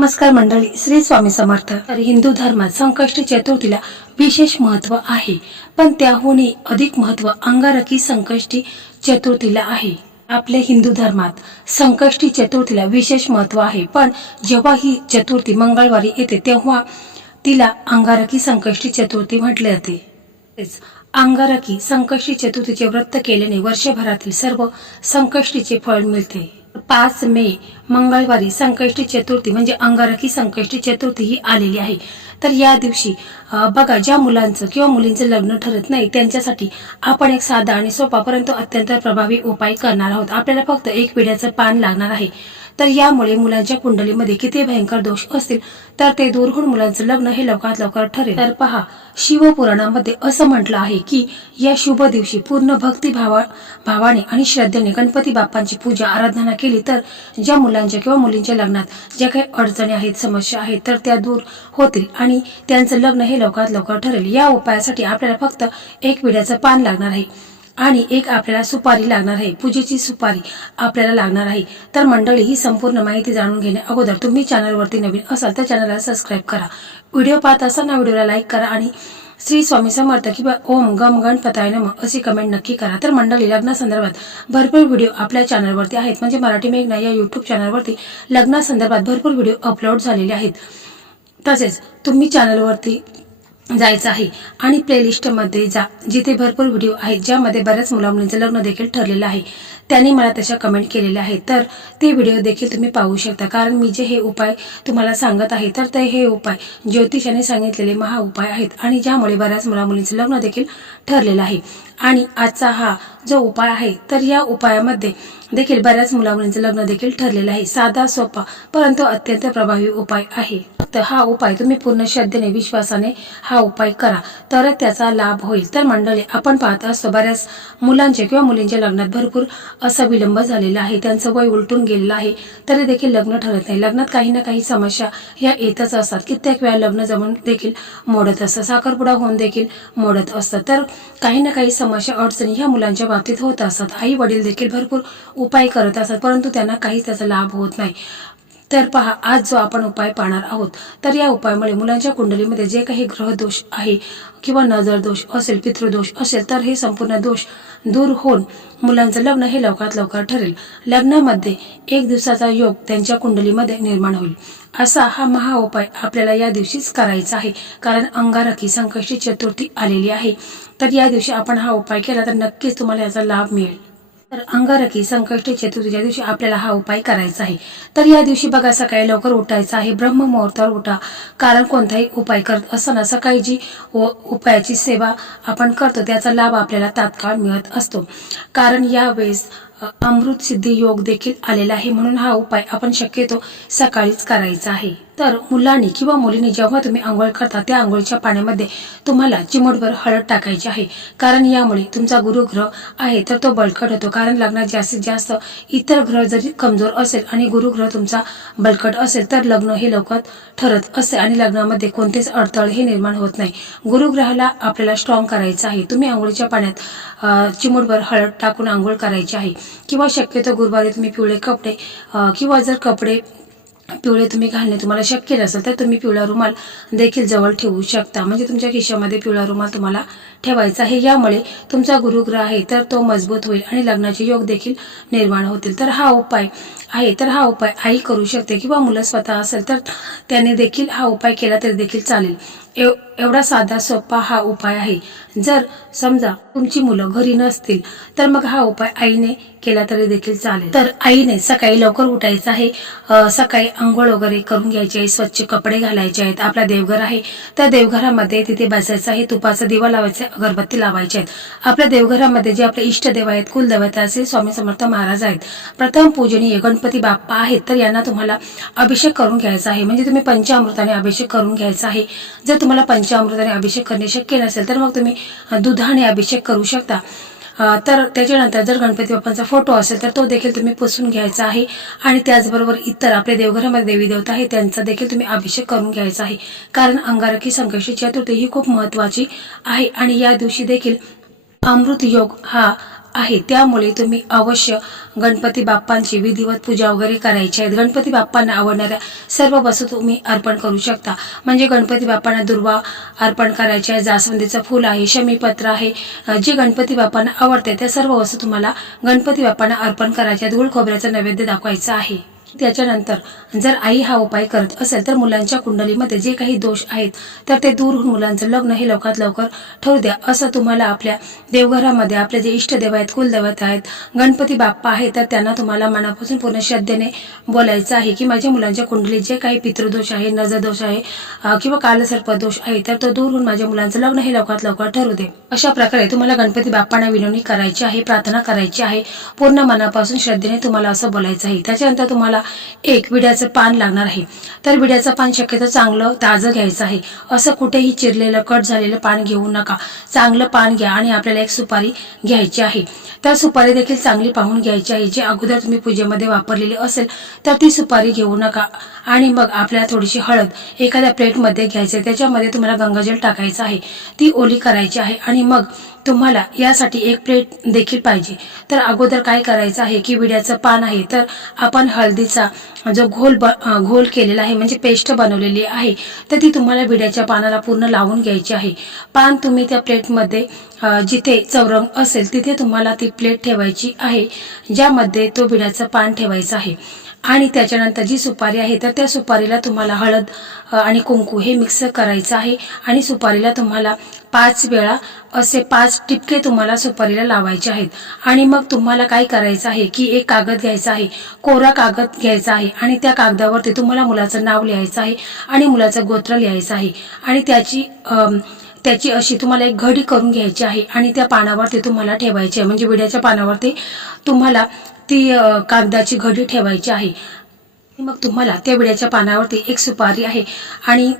नमस्कार मंडळी, श्री स्वामी समर्थ. तर हिंदू धर्मात संकष्टी चतुर्थीला विशेष महत्त्व आहे, पण त्याहूनही अधिक महत्त्व अंगारकी संकष्टी चतुर्थीला आहे. आपल्या हिंदू धर्मात संकष्टी चतुर्थीला विशेष महत्त्व आहे, पण जेव्हा ही चतुर्थी मंगळवारी येते तेव्हा तिला अंगारकी संकष्टी चतुर्थी म्हटले जाते. अंगारकी संकष्टी चतुर्थीचे व्रत केल्याने वर्षभरातील सर्व संकष्टीचे फळ मिळते. 5 मे मंगळवारी संकष्टी चतुर्थी म्हणजे अंगारकी संकष्टी चतुर्थी ही आलेली आहे. तर या दिवशी बघा, ज्या मुलांचं किंवा मुलींचं लग्न ठरत नाही त्यांच्यासाठी आपण एक साधा आणि सोपा परंतु अत्यंत प्रभावी उपाय करणार आहोत. आपल्याला फक्त एक विड्याचं पान लागणार आहे. तर यामुळे मुलांच्या कुंडलीमध्ये किती भयंकर दोष असतील तर ते दूर होऊन मुलांचं लग्न हे लवकरात लवकर ठरेल. तर पहा, शिवपुराणामध्ये असं म्हटलं आहे की या शुभ दिवशी पूर्ण भावाने आणि श्रद्धेने गणपती बाप्पांची पूजा आराधना केली तर ज्या मुलांच्या किंवा मुलींच्या लग्नात ज्या काही अडचणी आहेत, समस्या आहेत तर त्या दूर होतील आणि त्यांचं लग्न हे लवकरात लवकर ठरेल. या उपायासाठी आपल्याला फक्त एक विड्याचं पान लागणार आहे आणि एक आपल्याला सुपारी लागणार आहे. पूजेची सुपारी आपल्याला लागणार आहे. तर मंडळी, ही संपूर्ण माहिती जाणून घेण्या अगोदर तुम्ही चॅनलवरती नवीन असाल तर चॅनलला सबस्क्राईब करा. व्हिडिओ पाहत असताना व्हिडिओला लाईक करा आणि श्री स्वामी समर्थ किंवा ओम गम गणपताय नमः अशी कमेंट नक्की करा. तर मंडळी, लग्नासंदर्भात भरपूर व्हिडिओ आपल्या चॅनलवरती आहेत. म्हणजे मराठी मेघना या यूट्यूब चॅनलवरती लग्नासंदर्भात भरपूर व्हिडिओ अपलोड झालेले आहेत. तसेच तुम्ही चॅनलवरती जायचं आहे आणि प्लेलिस्टमध्ये जा, जिथे भरपूर व्हिडिओ आहेत ज्यामध्ये बऱ्याच मुलामुलींचं लग्न देखील ठरलेलं आहे. त्यांनी मला तशा कमेंट केलेल्या आहेत. तर ते व्हिडिओ देखील तुम्ही पाहू शकता. कारण मी जे हे उपाय तुम्हाला सांगत आहे तर ते हे उपाय ज्योतिषाने सांगितलेले महा उपाय आहेत आणि ज्यामुळे बऱ्याच मुलामुलींचं लग्न देखील ठरलेलं आहे. आणि आजचा हा जो उपाय आहे तर या उपायामध्ये देखील बऱ्याच मुलामुलींचं लग्न देखील ठरलेलं आहे. साधा, सोपा परंतु अत्यंत प्रभावी उपाय आहे. तर हा उपाय तुम्ही पूर्ण श्रद्धेने, विश्वासाने हा उपाय करा तर त्याचा लाभ होईल. तर मंडळी, आपण पाहत असतो बऱ्याच मुलांचे किंवा मुलींच्या लग्नात भरपूर असा विलंब झालेला आहे. त्यांचं वय उलटून गेलेलं आहे तरी देखील लग्न ठरत नाही. लग्नात काही ना काही समस्या या येतच असतात. कित्येक वेळा लग्न जमून देखील मोडत असतात, साखरपुडा होऊन देखील मोडत असतात. तर काही ना काही समस्या, अडचणी ह्या मुलांच्या बाबतीत होत असतात. आई वडील देखील भरपूर उपाय करत असतात परंतु त्यांना काहीच त्याचा लाभ होत नाही. तर पहा, आज जो आपण उपाय पाहणार आहोत तर या उपायामुळे मुलांच्या कुंडलीमध्ये जे काही ग्रह दोष आहे किंवा नजर दोष असेल, पितृदोष असेल तर हे संपूर्ण दोष दूर होऊन मुलांचं लग्न हे लवकरात लवकर ठरेल. लग्नामध्ये एक दिवसाचा योग त्यांच्या कुंडलीमध्ये निर्माण होईल. असा हा महा उपाय आपल्याला या दिवशीच करायचा आहे. कारण अंगारकी संकष्टी चतुर्थी आलेली आहे. तर या दिवशी आपण हा उपाय केला तर नक्कीच तुम्हाला याचा लाभ मिळेल. तर अंगारकी संकष्टी चतुर्थीच्या दिवशी आपल्याला हा उपाय करायचा आहे. तर या दिवशी बघा, सकाळी लवकर उठायचं आहे. ब्रह्म मुहूर्तावर उठा. कारण कोणताही उपाय करत असताना सकाळी जी उपायाची सेवा आपण करतो त्याचा लाभ आपल्याला तात्काळ मिळत असतो. कारण यावेळेस अमृत सिद्धी योग देखील आलेला आहे. म्हणून हा उपाय आपण शक्यतो सकाळीच करायचा आहे. तर मुलांनी किंवा मुलींनी जेव्हा तुम्ही आंघोळ करता त्या आंघोळीच्या पाण्यामध्ये तुम्हाला चिमूटभर हळद टाकायची आहे. कारण यामुळे तुमचा गुरुग्रह आहे तर तो बळकट होतो. कारण लग्नात जास्तीत जास्त इतर ग्रह जरी कमजोर असेल आणि गुरुग्रह तुमचा बळकट असेल तर लग्न हे लवकर ठरत असते आणि लग्नामध्ये कोणतेच अडथळे हे निर्माण होत नाही. गुरुग्रहाला आपल्याला स्ट्रॉंग करायचं आहे. तुम्ही आंघोळीच्या पाण्यात चिमूटभर हळद टाकून आंघोळ करायची आहे. किंवा शक्यतो गुरुवारी तुम्ही पिवळे कपडे किंवा जर कपडे पिवळे तुम्ही घालणे तुम्हाला शक्य नसेल तर तुम्ही पिवळा रुमाल देखील जवळ ठेवू शकता. म्हणजे तुमच्या खिशामध्ये पिवळा रुमाल तुम्हाला ठेवायचा आहे. यामुळे तुमचा गुरुग्रह आहे तर तो मजबूत होईल आणि लग्नाचे योग देखील निर्माण होतील. तर हा उपाय आहे तर हा उपाय आई करू शकते किंवा मुलं स्वतः असेल तर त्याने देखील हा उपाय केला तरी देखील चालेल. एवढा साधा सोपा हा उपाय आहे. जर समजा तुमची मुलं घरी नसतील तर मग हा उपाय आईने केला तरी देखील चालेल. तर आईने सकाळी लवकर उठायचं आहे. सकाळी आंघोळ वगैरे करून घ्यायची आहे. स्वच्छ कपडे घालायचे आहेत. आपला देवघर आहे त्या देवघरामध्ये तिथे बसायचं आहे. तुपाचा दिवा लावायचा, अगरबत्ती लावायची आहेत. आपल्या देवघरामध्ये जे आपले इष्टदेव आहेत, कुलदेवता असे स्वामी समर्थ महाराज आहेत, प्रथम पूजनीय गणपती बाप्पा आहेत तर यांना तुम्हाला अभिषेक करून घ्यायचा आहे. म्हणजे तुम्ही पंचामृताने अभिषेक करून घ्यायचा आहे. जर तुम्हाला पंचामृताने अभिषेक करणे शक्य नसेल तर मग तुम्ही दुधाने अभिषेक करू शकता. तर त्याच्यानंतर जर गणपती बाप्पांचा फोटो असेल तर तो देखील तुम्ही पुसून घ्यायचा आहे. आणि त्याचबरोबर इतर आपल्या देवघरामध्ये देवी देवता आहे त्यांचा देखील तुम्ही अभिषेक करून घ्यायचा आहे. कारण अंगारकी संकष्टी चतुर्थी ही खूप महत्त्वाची आहे आणि या दिवशी देखील अमृत योग हा आहे, त्यामुळे तुम्ही अवश्य गणपती बाप्पांची विधिवत पूजा वगैरे करायची आहे। गणपती बाप्पांना आवडणाऱ्या सर्व वस्तू तुम्ही अर्पण करू शकता। म्हणजे गणपती बाप्पांना दुर्वा अर्पण करायची आहे, जास्वंदीचं फूल आहे, शमीपत्र आहे, जे गणपती बाप्पांना आवडते त्या सर्व वस्तू तुम्हाला गणपती बाप्पांना अर्पण करायच्या आहेत। गुळ खोबऱ्याचा नैवेद्य दाखवायचा आहे। त्याच्यानंतर जर आई हा उपाय करत असेल तर मुलांच्या कुंडलीमध्ये जे काही दोष आहेत तर ते दूर होऊन मुलांचं लग्न हे लवकरात लवकर ठरू द्या, असं तुम्हाला आपल्या देवघरामध्ये आपले जे इष्टदेव आहेत, कुलदैवत आहेत, गणपती बाप्पा आहेत, तर त्यांना तुम्हाला मनापासून पूर्ण श्रद्धेने बोलायचं आहे की माझ्या मुलांच्या कुंडलीत जे काही पितृदोष आहे, नजरदोष आहे किंवा कालसर्प दोष आहे तर तो दूर होऊन माझ्या मुलांचं लग्न हे लवकरात लवकर ठरू दे। अशा प्रकारे तुम्हाला गणपती बाप्पांना विनवणी करायची आहे, प्रार्थना करायची आहे, पूर्ण मनापासून श्रद्धेने तुम्हाला असं बोलायचं आहे। त्याच्यानंतर तुम्हाला एक विड्याचं पान लागणार आहे। तर विड्याचं पान शक्यतो चांगलं ताजं घ्यायचं आहे, असं कुठेही चिरलेलं कट झालेलं पान घेऊ नका। चांगलं पान घ्या आणि आपल्याला एक सुपारी घ्यायची आहे। तर सुपारी देखील चांगली पाहून घ्यायची आहे, जी अगोदर तुम्ही पूजेमध्ये वापरलेली असेल तर ती सुपारी घेऊ नका। आणि मग आपल्याला थोडीशी हळद एखाद्या प्लेटमध्ये घ्यायची, त्याच्यामध्ये तुम्हाला गंगाजल टाकायचं आहे, ती ओली करायची आहे। आणि मग तुम्हाला यासाठी एक प्लेट देखील पाहिजे। तर अगोदर काय करायचं आहे की विड्याचं पान आहे तर आपण हळदीचा जो घोल केलेला आहे म्हणजे पेस्ट बनवलेली आहे तर ती तुम्हाला विड्याच्या पानाला पूर्ण लावून घ्यायची आहे। पान तुम्ही त्या प्लेटमध्ये जिथे चौरंग असेल तिथे तुम्हाला ती प्लेट ठेवायची आहे, ज्यामध्ये तो विड्याचं पान ठेवायचं आहे। आणि त्याच्यानंतर जी सुपारी आहे तर त्या सुपारीला तुम्हाला हळद आणि कुंकू हे मिक्स करायचं आहे आणि सुपारीला तुम्हाला 5 वेळा असे 5 टिपके तुम्हाला सुपारीला लावायचे आहेत। आणि मग तुम्हाला काय करायचं आहे की एक कागद घ्यायचा आहे, कोरा कागद घ्यायचा आहे आणि त्या कागदावरती तुम्हाला मुलाचं नाव लिहायचं आहे आणि मुलाचं गोत्र लिहायचं आहे आणि त्याची अशी तुम्हाला एक घडी करून घ्यायची आहे आणि त्या पानावरती तुम्हाला ठेवायची आहे। म्हणजे विड्याच्या पानावरती तुम्हाला ती कागदाची घडी ठेवायची आहे। मग तुम्हाला त्या विड्याच्या पानावरती एक सुपारी आहे आणि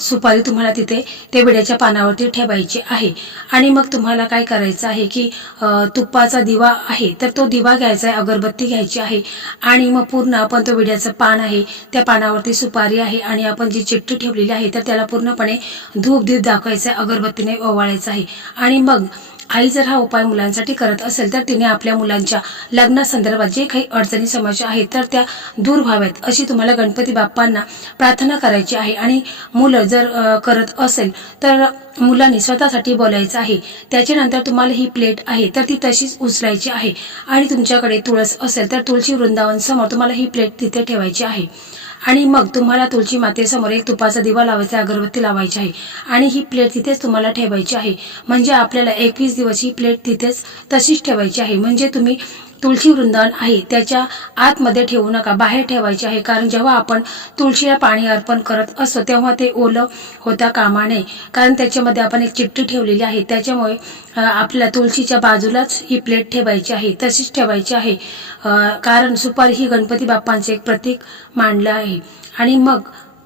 सुपारी तुम्हाला तिथे त्या विड्याच्या पानावरती ठेवायची आहे। आणि मग तुम्हाला काय करायचं आहे की तुपाचा दिवा आहे तर तो दिवा घ्यायचा आहे, अगरबत्ती घ्यायची आहे आणि मग पूर्ण आपण तो विड्याचं पान आहे, त्या पानावरती सुपारी आहे आणि आपण जी चिठ्ठी ठेवलेली आहे तर त्याला पूर्णपणे धूप दीप दाखवायचं आहे, अगरबत्तीने ओवाळायचं आहे। आणि मग आई जर हा उपाय मुलांसाठी करत असेल तर तिने आपल्या मुलांच्या लग्नासंदर्भात जे काही अडचणी समस्या आहेत तर त्या दूर व्हाव्यात अशी तुम्हाला गणपती बाप्पांना प्रार्थना करायची आहे। आणि मुलं जर करत असेल तर मुलांनी स्वतःसाठी बोलायचं आहे। त्याच्यानंतर तुम्हाला ही प्लेट आहे तर ती तशीच उचलायची आहे आणि तुमच्याकडे तुळस असेल तर तुळशी वृंदावन समोर तुम्हाला ही प्लेट तिथे ठेवायची आहे। आणि मग तुम्हाला तुळशी मातेसमोर एक तुपाचा दिवा लावायचा, अगरबत्ती लावायची आहे आणि ही प्लेट तिथेच तुम्हाला ठेवायची आहे। म्हणजे आपल्याला 21 दिवस ही प्लेट तिथेच तशीच ठेवायची आहे। म्हणजे तुम्ही तुळशी वृंदावन आहे त्याच्या आतमध्ये ठेवू नका, बाहेर ठेवायची आहे। कारण जेव्हा आपण तुळशीला पाणी अर्पण करत असतो तेव्हा ते ओलं होता कामा नये, कारण त्याच्यामध्ये आपण एक चिठ्ठी ठेवलेली आहे। त्याच्यामुळे आपल्याला तुळशीच्या बाजूलाच ही प्लेट ठेवायची आहे, तशीच ठेवायची आहे। कारण सुपारी ही गणपती बाप्पांचे एक प्रतीक मानलं आहे। आणि मग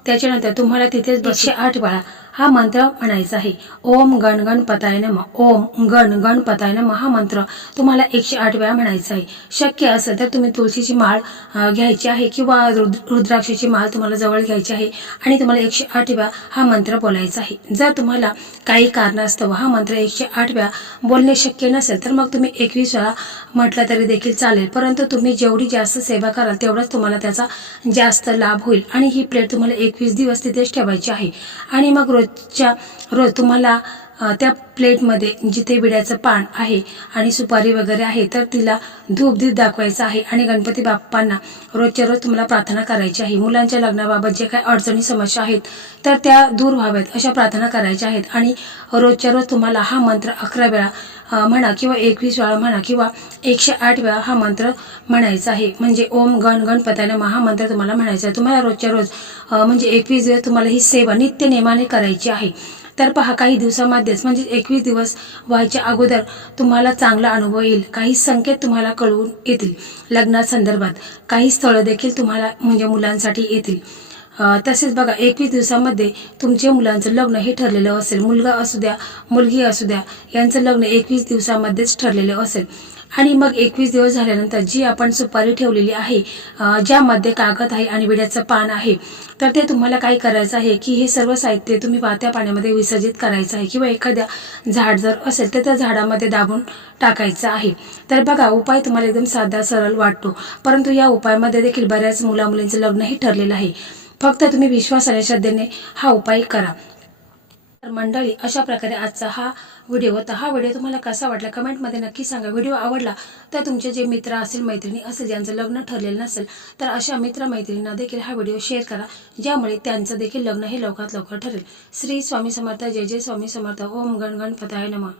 त्याच्यानंतर तुम्हाला तिथेच 108 वेळा हा मंत्र म्हणायचा आहे, ओम गण गणपताय नमः, ओम गण गणपताय नमः हा मंत्र तुम्हाला 108 वेळा म्हणायचा आहे। शक्य असेल तर तुम्ही तुळशीची माळ घ्यायची आहे किंवा रुद्राक्षाची माळ तुम्हाला जवळ घ्यायची आहे आणि तुम्हाला 108 वेळा हा मंत्र बोलायचा आहे। जर तुम्हाला काही कारणास्तव हा मंत्र 108 वेळा बोलणे शक्य नसेल तर मग तुम्ही 21 वेळा म्हटलं तरी देखील चालेल, परंतु तुम्ही जेवढी जास्त सेवा कराल तेवढाच तुम्हाला त्याचा जास्त लाभ होईल। आणि ही प्लेट तुम्हाला 21 दिवस तिथेच ठेवायची आहे। आणि मग रोज तुम्हाला त्या प्लेटमध्ये जिथे विड्याचं पान आहे आणि सुपारी वगैरे आहे तर तिला धूप दीप दाखवायचं आहे आणि गणपती बाप्पांना रोजच्या रोज तुम्हाला प्रार्थना करायची आहे। मुलांच्या लग्नाबाबत जे काही अडचणी समस्या आहेत तर त्या दूर व्हाव्यात अशा प्रार्थना करायच्या आहेत। आणि रोजच्या रोज तुम्हाला हा मंत्र 11 वेळा म्हणा किंवा 21 वेळा म्हणा किंवा 108 वेळा हा मंत्र म्हणायचा आहे। म्हणजे ओम गण गणपताय नमः हा मंत्र तुम्हाला म्हणायचा आहे। तुम्हाला रोजच्या रोज म्हणजे 21 दिवस तुम्हाला ही सेवा नित्य नेमाने करायची आहे। तर पहा, काही दिवसामध्येच म्हणजे 21 दिवस व्हायच्या अगोदर तुम्हाला चांगला अनुभव येईल। काही संकेत तुम्हाला कळून येतील लग्नासंदर्भात, काही स्थळं देखील तुम्हाला म्हणजे मुलांसाठी येतील। तसेच बघा, 21 दिवसामध्ये तुमच्या मुलांचं लग्न हे ठरलेलं असेल, मुलगा असू द्या मुलगी असू द्या, यांचं लग्न 21 दिवसामध्येच ठरलेलं असेल। आणि मग 21 दिवस झाल्यानंतर जी आपण सुपारी ठेवलेली आहे, ज्यामध्ये कागद आहे आणि विड्याचं पान आहे, तर ते तुम्हाला काय करायचं आहे की हे सर्व साहित्य तुम्ही वाहत्या पाण्यामध्ये विसर्जित करायचं आहे किंवा एखाद्या झाड जर असेल तर त्या झाडामध्ये दाबून टाकायचं आहे. तर बघा, उपाय तुम्हाला एकदम साधा सरळ वाटतो, परंतु या उपायामध्ये देखील बऱ्याच मुलामुलींचं लग्नही ठरलेलं आहे. फक्त तुम्ही विश्वासाने श्रद्धेने हा उपाय करा. तर मंडळी, अशा प्रकारे आजचा हा व्हिडिओ होता. हा व्हिडिओ तुम्हाला कसा वाटला कमेंटमध्ये नक्की सांगा. व्हिडिओ आवडला तर तुमचे जे मित्र असेल, मैत्रिणी असेल, ज्यांचं लग्न ठरलेलं नसेल, तर अशा मित्रमैत्रिणींना देखील हा व्हिडिओ शेअर करा, ज्यामुळे त्यांचं देखील लग्न हे लवकरात लवकर ठरेल. श्री स्वामी समर्थ. जय जय स्वामी समर्थ. ओम गण गणपताय नमः.